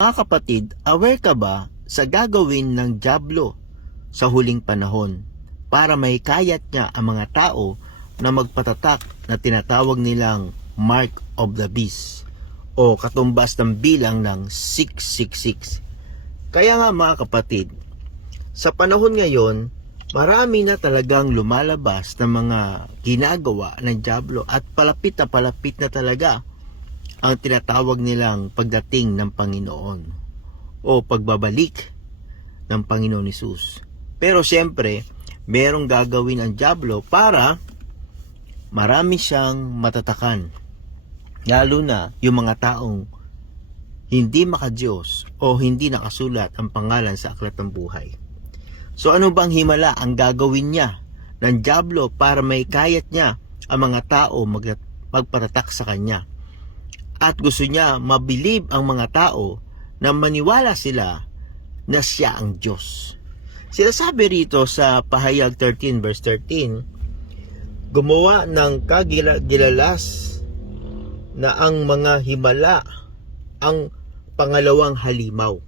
Mga kapatid, aware ka ba sa gagawin ng dyablo sa huling panahon para mahikayat niya ang mga tao na magpatatak na tinatawag nilang Mark of the Beast o katumbas ng bilang ng 666? Kaya nga mga kapatid, sa panahon ngayon, marami na talagang lumalabas ng mga ginagawa ng dyablo at palapit na talaga ang tinatawag nilang pagdating ng Panginoon o pagbabalik ng Panginoon Hesus. Pero siyempre, merong gagawin ang dyablo para marami siyang matatakan. Lalo na yung mga taong hindi makadiyos o hindi nakasulat ang pangalan sa aklat ng buhay. So ano bang himala ang gagawin niya ng dyablo para may kayat niya ang mga tao magpatatak sa kanya? At gusto niya mabilib ang mga tao na maniwala sila na siya ang Diyos. Sinasabi rito sa Pahayag 13 verse 13, gumawa ng kagilalas na ang mga himala ang pangalawang halimaw,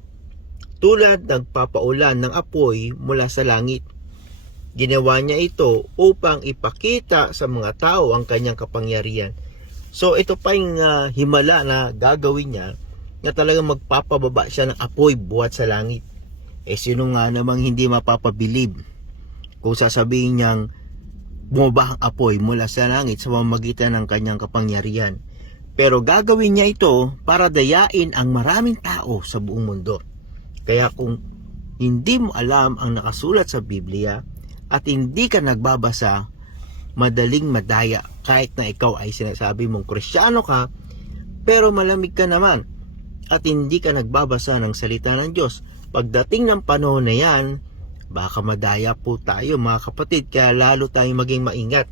tulad nagpapaulan ng apoy mula sa langit. Ginawa niya ito upang ipakita sa mga tao ang kanyang kapangyarihan. So ito pa yung himala na gagawin niya, na talagang magpapababa siya ng apoy buhat sa langit. Sino nga namang hindi mapapabilib kung sasabihin niyang bumaba ang apoy mula sa langit sa pamamagitan ng kanyang kapangyarihan? Pero gagawin niya ito para dayain ang maraming tao sa buong mundo. Kaya kung hindi mo alam ang nakasulat sa Biblia at hindi ka nagbabasa, madaling madaya kahit na ikaw ay sinasabi mong Kristiyano ka, pero malamig ka naman at hindi ka nagbabasa ng salita ng Diyos. Pagdating ng panahon na yan, baka madaya po tayo mga kapatid, kaya lalo tayong maging maingat.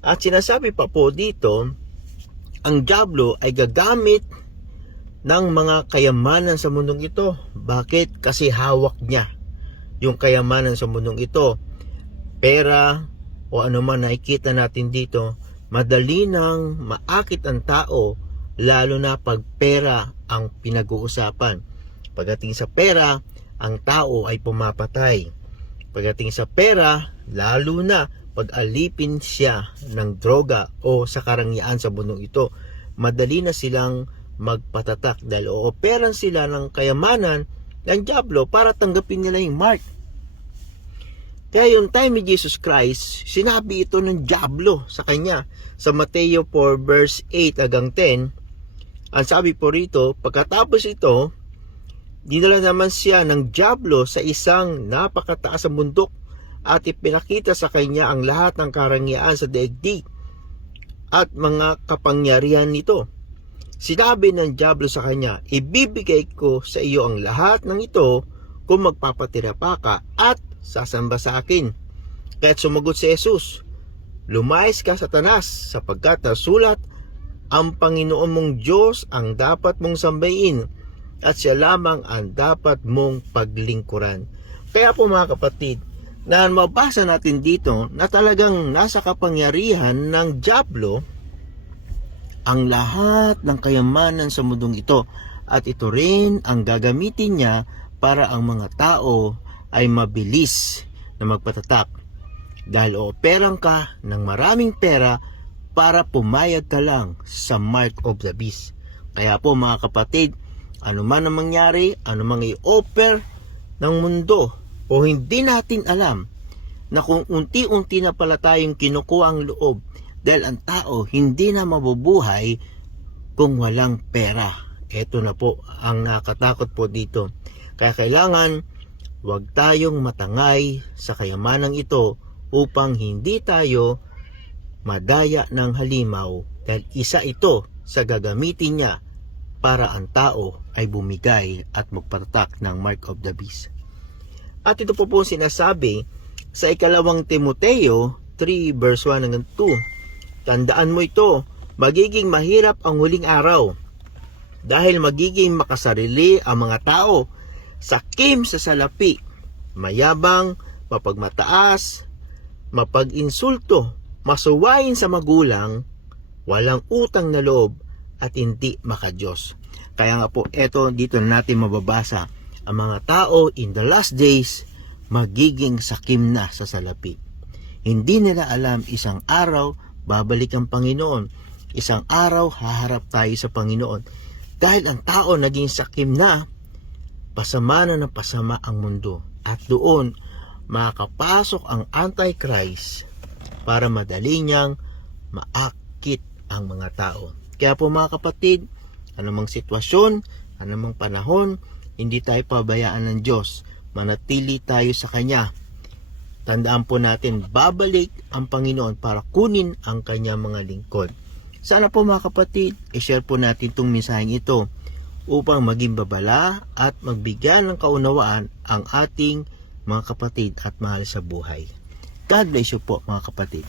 At sinasabi pa po dito, ang dyablo ay gagamit ng mga kayamanan sa mundong ito. Bakit? Kasi hawak niya yung kayamanan sa mundong ito. Pera o ano man nakikita natin dito, madali nang maakit ang tao, lalo na pag pera ang pinag-uusapan. Pagdating sa pera, ang tao ay pumapatay. Pagdating sa pera, lalo na pag alipin siya ng droga o sa karangyaan sa mundong ito, madali na silang magpatatak dahil ooperan sila ng kayamanan ng dyablo para tanggapin nila yung mark. Kaya yung time ni Jesus Christ, sinabi ito ng dyablo sa kanya. Sa Mateo 4 verse 8 hanggang 10, ang sabi po rito, pagkatapos ito, dinala naman siya ng dyablo sa isang napakataas na bundok at ipinakita sa kanya ang lahat ng karangyaan sa daigdig at mga kapangyarihan nito. Sinabi ng dyablo sa kanya, ibibigay ko sa iyo ang lahat ng ito kung magpapatira pa ka at sasamba sa akin. Kaya't sumagot si Jesus, lumayas ka Satanas, sapagkat nasulat, ang Panginoon mong Diyos ang dapat mong sambahin at siya lamang ang dapat mong paglingkuran. Kaya po mga kapatid, na mabasa natin dito na talagang nasa kapangyarihan ng dyablo ang lahat ng kayamanan sa mundong ito, at ito rin ang gagamitin niya para ang mga tao ay mabilis na magpatatak. Dahil ooperang ka ng maraming pera para pumayag ka lang sa Mark of the Beast. Kaya po mga kapatid, ano man ang mangyari, ano mang i-offer ng mundo, o hindi natin alam na kung unti-unti na pala tayong kinukuha ang loob, dahil ang tao hindi na mabubuhay kung walang pera. Ito na po ang nakatakot po dito. Kaya kailangan huwag tayong matangay sa kayamanang ito upang hindi tayo madaya ng halimaw, dahil isa ito sa gagamitin niya para ang tao ay bumigay at magpatatak ng Mark of the Beast. At ito po sinasabi sa ikalawang Timoteo 3 verse 1 hanggang 2. Tandaan mo ito, magiging mahirap ang huling araw dahil magiging makasarili ang mga tao, sakim sa salapi, mayabang, mapagmataas, mapag-insulto, masuwain sa magulang, walang utang na loob, at hindi makadiyos. Kaya nga po, eto dito na natin mababasa. Ang mga tao in the last days, magiging sakim na sa salapi. Hindi nila alam isang araw, babalik ang Panginoon. Isang araw, haharap tayo sa Panginoon. Dahil ang tao naging sakim na, pasama na ng pasama ang mundo. At doon, makakapasok ang Antichrist para madali niyang maakit ang mga tao. Kaya po mga kapatid, anumang sitwasyon, anumang panahon, hindi tayo pabayaan ng Diyos. Manatili tayo sa Kanya. Tandaan po natin, babalik ang Panginoon para kunin ang Kanyang mga lingkod. Sana po mga kapatid, i-share po natin itong mensaheng ito upang maging babala at magbigyan ng kaunawaan ang ating mga kapatid at mahal sa buhay. God bless you po mga kapatid.